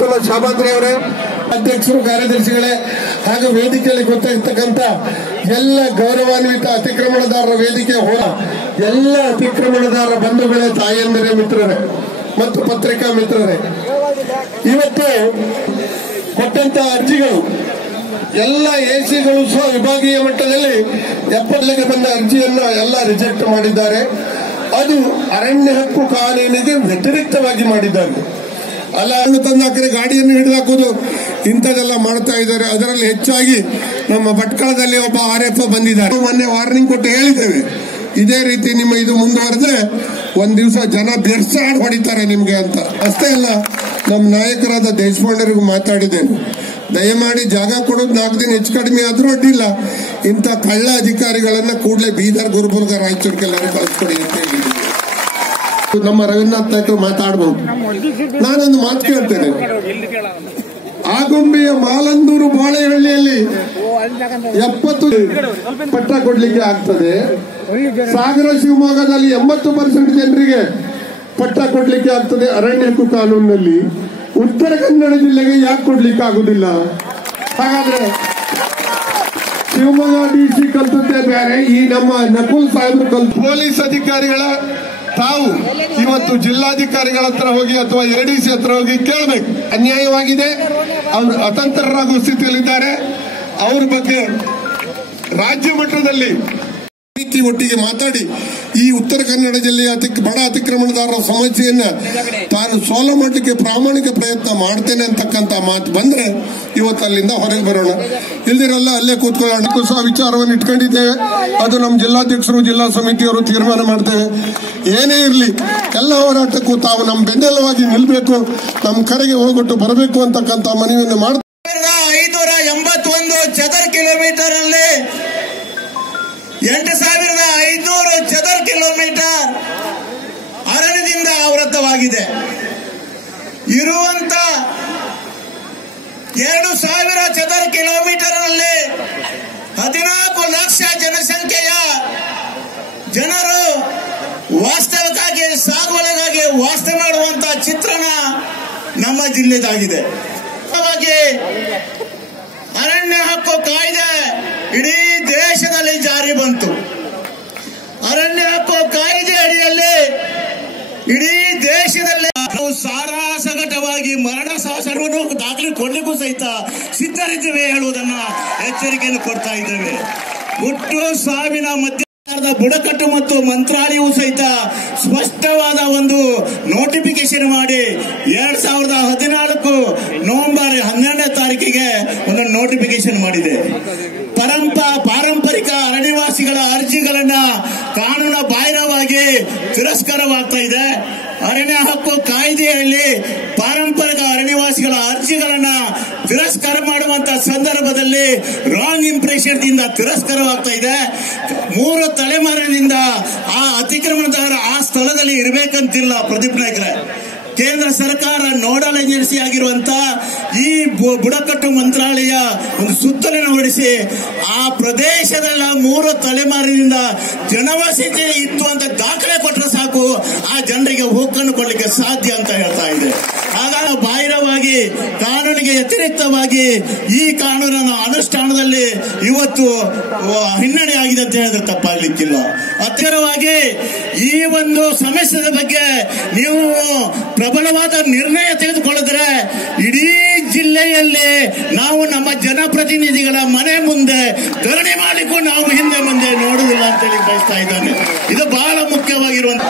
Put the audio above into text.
ಗೊತ್ತಲ್ಲ ಶಾಬಾದ್ರಿ ಅವರೇ, ಅಧ್ಯಕ್ಷರು ಕಾರ್ಯದರ್ಶಿಗಳೇ, ಹಾಗೂ ವೇದಿಕೆಯಲ್ಲಿ ಗೊತ್ತಾಗಿರ್ತಕ್ಕಂಥ ಎಲ್ಲ ಗೌರವಾನ್ವಿತ ಅತಿಕ್ರಮಣದಾರರ ವೇದಿಕೆ ಎಲ್ಲ ಅತಿಕ್ರಮಣದಾರರ ಬಂಧುಗಳೇ, ತಾಯಂದಿರೇ, ಮಿತ್ರರೇ ಮತ್ತು ಪತ್ರಿಕಾ ಮಿತ್ರರೇ, ಇವತ್ತು ಕೊಟ್ಟಂತ ಅರ್ಜಿಗಳು ಎಲ್ಲ ಎಸಿಗಳು ಸಹ ವಿಭಾಗೀಯ ಮಟ್ಟದಲ್ಲಿ 70ಕ್ಕೆ ಬಂದ ಅರ್ಜಿಯನ್ನು ಎಲ್ಲ ರಿಜೆಕ್ಟ್ ಮಾಡಿದ್ದಾರೆ. ಅದು ಅರಣ್ಯ ಹಕ್ಕು ಕಾನೂನಿಗೆ ವ್ಯತಿರಿಕ್ತವಾಗಿ ಮಾಡಿದ್ದಾರೆ. ಅಲ್ಲ ತಂದ ಕಡೆ ಗಾಡಿಯನ್ನು ಹಿಡಿದಾಕೋದು ಇಂಥದೆಲ್ಲ ಮಾಡ್ತಾ ಇದ್ದಾರೆ. ಅದರಲ್ಲಿ ಹೆಚ್ಚಾಗಿ ನಮ್ಮ ಭಟ್ಕಳದಲ್ಲಿ ಒಬ್ಬ RF ಬಂದಿದ್ದಾರೆ. ಮೊನ್ನೆ ವಾರ್ನಿಂಗ್ ಕೊಟ್ಟು ಹೇಳಿದ್ದೇವೆ, ಇದೇ ರೀತಿ ನಿಮ್ಮ ಇದು ಮುಂದುವರೆದ್ರೆ ಒಂದ್ ದಿವಸ ಜನ ಬೆರ್ಸಾಡ್ ಹೊಡಿತಾರೆ ನಿಮ್ಗೆ ಅಂತ. ಅಷ್ಟೇ ಅಲ್ಲ, ನಮ್ಮ ನಾಯಕರಾದ ದೇಶಪಾಂಡೆರಿಗೂ ಮಾತಾಡಿದ್ದೇನೆ, ದಯಮಾಡಿ ಜಾಗ ಕೊಡೋದು 4 ದಿನ ಹೆಚ್ಚು ಕಡಿಮೆ ಆದ್ರೂ ಅಡ್ಡಿಲ್ಲ, ಇಂಥ ಕಳ್ಳ ಅಧಿಕಾರಿಗಳನ್ನ ಕೂಡಲೇ ಬೀದರ್, ಗುಲ್ಬರ್ಗ, ರಾಯಚೂರಿಗೆಲ್ಲರೂ ಕಳಿಸ್ಕೊಡಿ ಅಂತ ಹೇಳಿದ್ದೀವಿ. ನಮ್ಮ ರವೀಂದ್ರನಾಥ್ ನಾಯ್ಕರು ಮಾತಾಡಬಹುದು. ನಾನೊಂದು ಮಾತು ಕೇಳ್ತೇನೆ. ಆಗುಂಬೆಯ ಮಾಲಂದೂರು ಬಾಳೆಹಳ್ಳಿಯಲ್ಲಿ 70 ಪಟ್ಟ ಕೊಡ್ಲಿಕ್ಕೆ ಆಗ್ತದೆ. ಸಾಗರ ಶಿವಮೊಗ್ಗದಲ್ಲಿ 80% ಜನರಿಗೆ ಪಟ್ಟ ಕೊಡ್ಲಿಕ್ಕೆ ಆಗ್ತದೆ ಅರಣ್ಯ ಹಕ್ಕು ಕಾನೂನಿನಲ್ಲಿ. ಉತ್ತರ ಕನ್ನಡ ಜಿಲ್ಲೆಗೆ ಯಾಕೆ ಕೊಡ್ಲಿಕ್ಕೆ ಆಗುದಿಲ್ಲ? ಹಾಗಾದ್ರೆ ಶಿವಮೊಗ್ಗ DC ಕಲ್ತದ್ದೇ ಬೇರೆ, ಈ ನಮ್ಮ ನಕುಲ್ ಸಾಹೇಬ್ರು ಪೊಲೀಸ್ ಅಧಿಕಾರಿಗಳ ತಾವು ಇವತ್ತು ಜಿಲ್ಲಾಧಿಕಾರಿಗಳ ಹತ್ರ ಹೋಗಿ ಅಥವಾ ADC ಹತ್ರ ಹೋಗಿ ಕೇಳಬೇಕು. ಅನ್ಯಾಯವಾಗಿದೆ, ಅವರು ಅತಂತ್ರರಾಗುವ ಸ್ಥಿತಿಯಲ್ಲಿದ್ದಾರೆ. ಅವ್ರ ಬಗ್ಗೆ ರಾಜ್ಯ ಮಟ್ಟದಲ್ಲಿ ಒಟ್ಟಿಗೆ ಮಾತಾಡಿ ಈ ಉತ್ತರ ಕನ್ನಡ ಜಿಲ್ಲೆಯ ಬಡ ಅತಿಕ್ರಮಣದಾರರ ಸಮಸ್ಯೆಯನ್ನ ತಾನು ಸೋಲ್ವ್ ಮಾಡಲಿಕ್ಕೆ ಪ್ರಾಮಾಣಿಕ ಪ್ರಯತ್ನ ಮಾಡ್ತೇನೆ ಅಂತಕ್ಕಂಥ ಮಾತು ಬಂದ್ರೆ ಇವತ್ತು ಅಲ್ಲಿಂದ ಹೊರಗೆ ಬರೋಣ. ಇಲ್ದಿರಲ್ಲ ಅಲ್ಲೇ ಕೂತ್ಕೊಳ್ಳೋಣ. ಸಹ ವಿಚಾರವನ್ನು ಇಟ್ಕೊಂಡಿದ್ದೇವೆ. ಅದು ನಮ್ಮ ಜಿಲ್ಲಾಧ್ಯಕ್ಷರು, ಜಿಲ್ಲಾ ಸಮಿತಿಯವರು ತೀರ್ಮಾನ ಮಾಡ್ತೇವೆ. ಏನೇ ಇರಲಿ, ಎಲ್ಲ ಹೋರಾಟಕ್ಕೂ ತಾವು ನಮ್ಮ ಬೆನ್ನೆಲುವಾಗಿ ನಿಲ್ಬೇಕು, ನಮ್ಮ ಕಡೆಗೆ ಹೋಗ್ಬಿಟ್ಟು ಬರಬೇಕು ಅಂತಕ್ಕಂಥ ಮನವಿಯನ್ನು ಮಾಡ್ತೇವೆ. 581 ಚದರ ಕಿಲೋಮೀಟರ್ ಅಲ್ಲಿ 8500 ಚದರ ಕಿಲೋಮೀಟರ್ ಅರಣ್ಯದಿಂದ ಆವೃತವಾಗಿದೆ. ಇರುವಂತ 2000 ಚದರ ಕಿಲೋಮೀಟರ್ ನಲ್ಲಿ 14 ಲಕ್ಷ ಜನಸಂಖ್ಯೆಯ ಜನರು ವಾಸ್ತವಕ್ಕಾಗಿ, ಸಾಗುವಳಿಗಾಗಿ ವಾಸ್ತವ ಮಾಡುವಂತಹ ಚಿತ್ರಣ ನಮ್ಮ ಜಿಲ್ಲೆದಾಗಿದೆ. ಅರಣ್ಯ ಹಕ್ಕು ಕಾಯ್ದೆ ಇಡೀ ದೇಶದಲ್ಲಿ ಜಾರಿ ಬಂತು. ಅರಣ್ಯ ಹಕ್ಕು ಕಾಯ್ದೆ ಅಡಿಯಲ್ಲಿ ಇಡೀ ದೇಶದಲ್ಲಿ ನಾವು ಸಾರಾಸಗಟವಾಗಿ ಮರಣ ಶಾಸನವನ್ನು ದಾಖಲೆ ಕೊಡ್ಲಿಕ್ಕೂ ಸಹಿತ ಸಿದ್ಧರಿದ್ದೇವೆ ಹೇಳುವುದನ್ನ ಎಚ್ಚರಿಕೆಯನ್ನು ಕೊಡ್ತಾ ಇದ್ದೇವೆ. ಹುಟ್ಟು ಸಾವಿನ ಮಧ್ಯ ಬುಡಕಟ್ಟು ಮತ್ತು ಮಂತ್ರಾಲಯವು ಸಹಿತ ಸ್ಪಷ್ಟವಾದ ಒಂದು ನೋಟಿಫಿಕೇಶನ್ ಮಾಡಿ 2014 ನವೆಂಬರ್ 12ನೇ ತಾರೀಕಿಗೆ ಒಂದು ನೋಟಿಫಿಕೇಶನ್ ಮಾಡಿದೆ. ಪಾರಂಪರಿಕ ಅರಣ್ಯವಾಸಿಗಳ ಅರ್ಜಿಗಳನ್ನ ಕಾನೂನು ಬಾಹಿರವಾಗಿ ತಿರಸ್ಕಾರವಾಗ್ತಾ ಇದೆ. ಅರಣ್ಯ ಹಕ್ಕು ಕಾಯ್ದೆಯಲ್ಲಿ ಪಾರಂಪರಿಕ ಅರಣ್ಯವಾಸಿಗಳ ಅರ್ಜಿಗಳನ್ನ ತಿರಸ್ಕಾರ ಮಾಡುವಂತಹ ಸಂದರ್ಭದಲ್ಲಿ ರಾಂಗ್ ಇಂಪ್ರೆಷನ್ ದಿಂದ ತಿರಸ್ಕಾರವಾಗ್ತಾ ಇದೆ. 3 ತಲೆಮಾರಿನಿಂದ ಆ ಅತಿಕ್ರಮಣದಾರ ಆ ಸ್ಥಳದಲ್ಲಿ ಇರಬೇಕಂತಿಲ್ಲ. ಪ್ರದೀಪ್ ನಾಯ್ಕರೇ, ಕೇಂದ್ರ ಸರ್ಕಾರ ನೋಡಲ್ ಏಜೆನ್ಸಿ ಆಗಿರುವಂತಹ ಈ ಬುಡಕಟ್ಟು ಮಂತ್ರಾಲಯ ಒಂದು ಸುತ್ತಲನ್ನು ಹೊರಡಿಸಿ ಆ ಪ್ರದೇಶದಲ್ಲ 3 ತಲೆಮಾರಿನಿಂದ ಜನವಸತಿ ಇತ್ತು ಅಂತ ದಾಖಲೆ ಕೊಟ್ಟರೆ ಸಾಕು, ಆ ಜನರಿಗೆ ಹೋಗನ್ನು ಕೊಡಲಿಕ್ಕೆ ಸಾಧ್ಯ ಅಂತ ಹೇಳ್ತಾ ಇದೆ. ಹಾಗಾಗಿ ಬಾಹಿರವಾಗಿ ಕಾನೂನಿಗೆ ವ್ಯತಿರಿಕ್ತವಾಗಿ ಈ ಕಾನೂನನ್ನು ಅನುಷ್ಠಾನದಲ್ಲಿ ಇವತ್ತು ಹಿನ್ನಡೆ ಆಗಿದೆ ಅಂತ ಹೇಳಿದ್ರೆ ತಪ್ಪಾಗ್ಲಿಕ್ಕಿಲ್ಲ. ಅತ್ಯರವಾಗಿ ಈ ಒಂದು ಸಮಸ್ಯೆದ ಬಗ್ಗೆ ನೀವು ಪ್ರಬಲವಾದ ನಿರ್ಣಯ ತೆಗೆದುಕೊಳ್ಳಿದ್ರೆ ಇಡೀ ಜಿಲ್ಲೆಯಲ್ಲಿ ನಾವು ನಮ್ಮ ಜನಪ್ರತಿನಿಧಿಗಳ ಮನೆ ಮುಂದೆ ಧರಣಿ ಮಾಡಲಿಕ್ಕೂ ನಾವು ಹಿಂದೆ ಮುಂದೆ ನೋಡುವುದಿಲ್ಲ ಅಂತ ಹೇಳಿ ಬಯಸ್ತಾ ಇದ್ದಾನೆ. ಇದು ಬಹಳ ಮುಖ್ಯವಾಗಿರುವಂತ